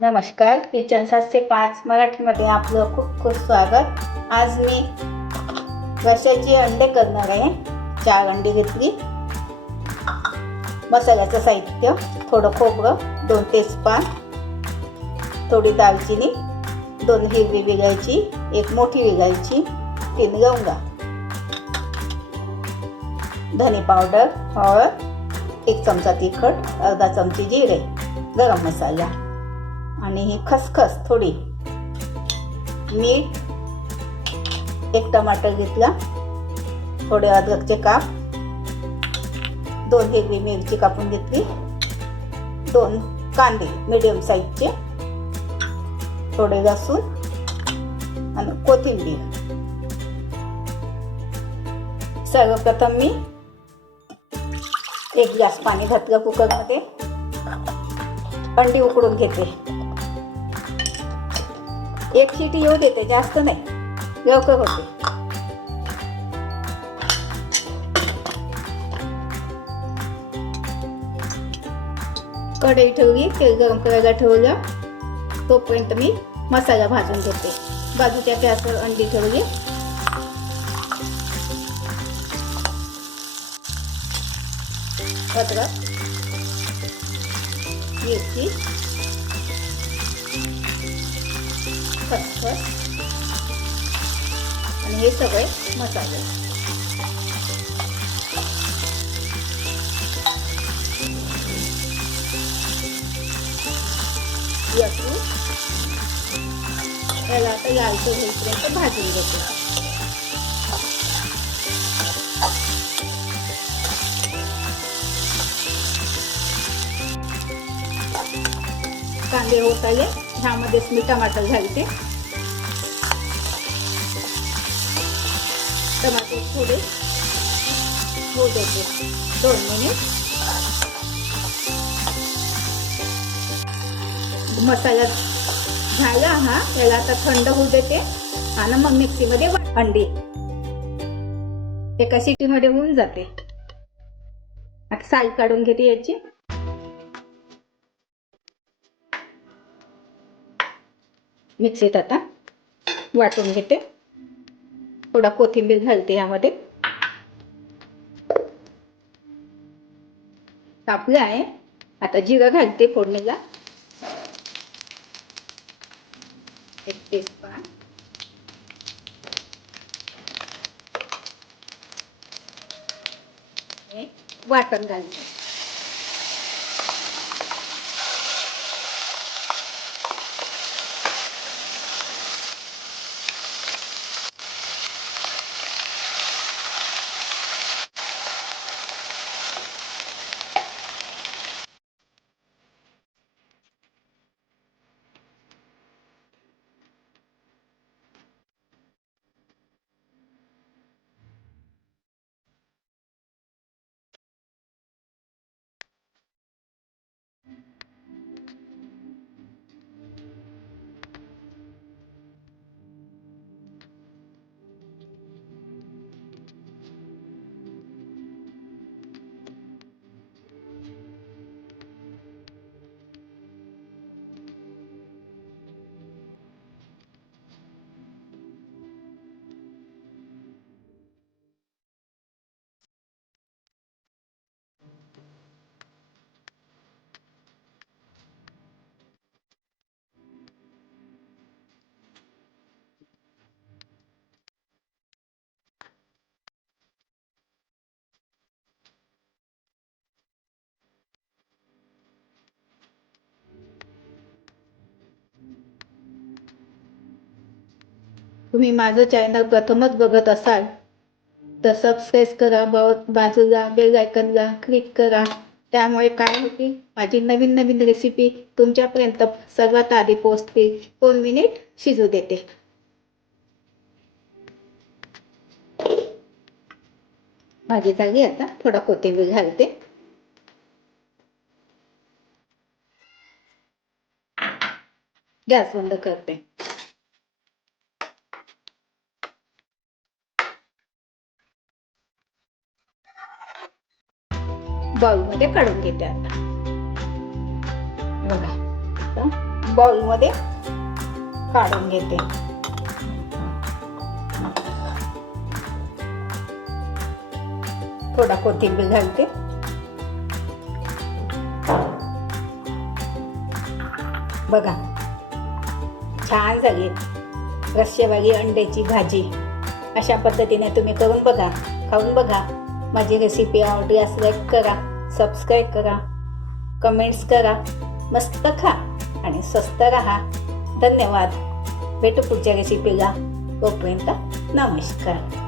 नमस्कार किचन सातशे पाच मराठीमध्ये आपलं खूप खूप स्वागत. आज मी वर्षाचे अंडे करणार आहे. चार अंडी घेतली. मसाल्याचं साहित्य थोडं खोबरं दोन तेजपान थोडी दालचिनी दोन हिरवी विघायची एक मोठी विघायची तीन लवंगा धने पावडर हळद एक चमचा तिखट अर्धा चमची जिरे गरम मसाला. आणि ही खसखस थोडी. मीठ एक टमाटर घेतला. थोडे अद्रकचे काप. दोन हिरवी मिरची कापून घेतली. दोन कांदे मिडियम साईजचे थोडे लसूण आणि कोथिंबीर. सर्वप्रथम मी एक ग्लास पाणी घातलं कुकरमध्ये. अंडी उकडून घेते. एक शिटी येऊ देते जास्त नाही. लवकर होते. कढई ठेवली तेल गरम करायला ठेवलं. तोपर्यंत मी मसाला भाजून घेते. बाजूच्या गॅसवर अंडी ठेवली. अद्रक मिरची खसखस. आणि हे सगळे मसाले. लसूण याला आता लालचं होईपर्यंत भाजून घेतो कांदे होत आले. ह्यामध्येच मी टमाटर घालते. टमाटर थोडे होऊ देते. दोन मिनिट. मसाला झाला हा याला आता थंड होऊ देते आणि मग मिक्सीमध्ये अंडी. एका सिटीमध्ये होऊन जाते. आता साल काढून घेते याची. मिक्सीत आता. वाटून घेते. थोडा कोथिंबीर घालते यामध्ये. कापलं आहे. आता जिरं घालते फोडणीला. एक तेजपान वाटण घालते. तुम्ही माझं चॅनल प्रथमच बघत असाल तर सबस्क्राईब करा ब- बाजूला बेल आयकनला क्लिक करा. त्यामुळे काय होती माझी नवीन नवीन रेसिपी तुमच्यापर्यंत सर्वात आधी पोचते दोन मिनिट शिजू देते. भाजी झाली आता थोडा कोथिंबीर घालते. गॅस बंद करते. बाउलमध्ये काढून घेते आता. बघा. बाउलमध्ये काढून घेते. थोडा कोथिंबीर घालते. बघा. छान झाली. रस्सेवाली अंड्याची भाजी. अशा पद्धतीने तुम्ही करून बघा. खाऊन बघा. माझी रेसिपी आवडली असल्यास करा सबस्क्राईब करा कमेंट्स करा मस्त खा आणि स्वस्त राहा. धन्यवाद. भेटू पुढच्या रेसिपीला तोपर्यंत नमस्कार.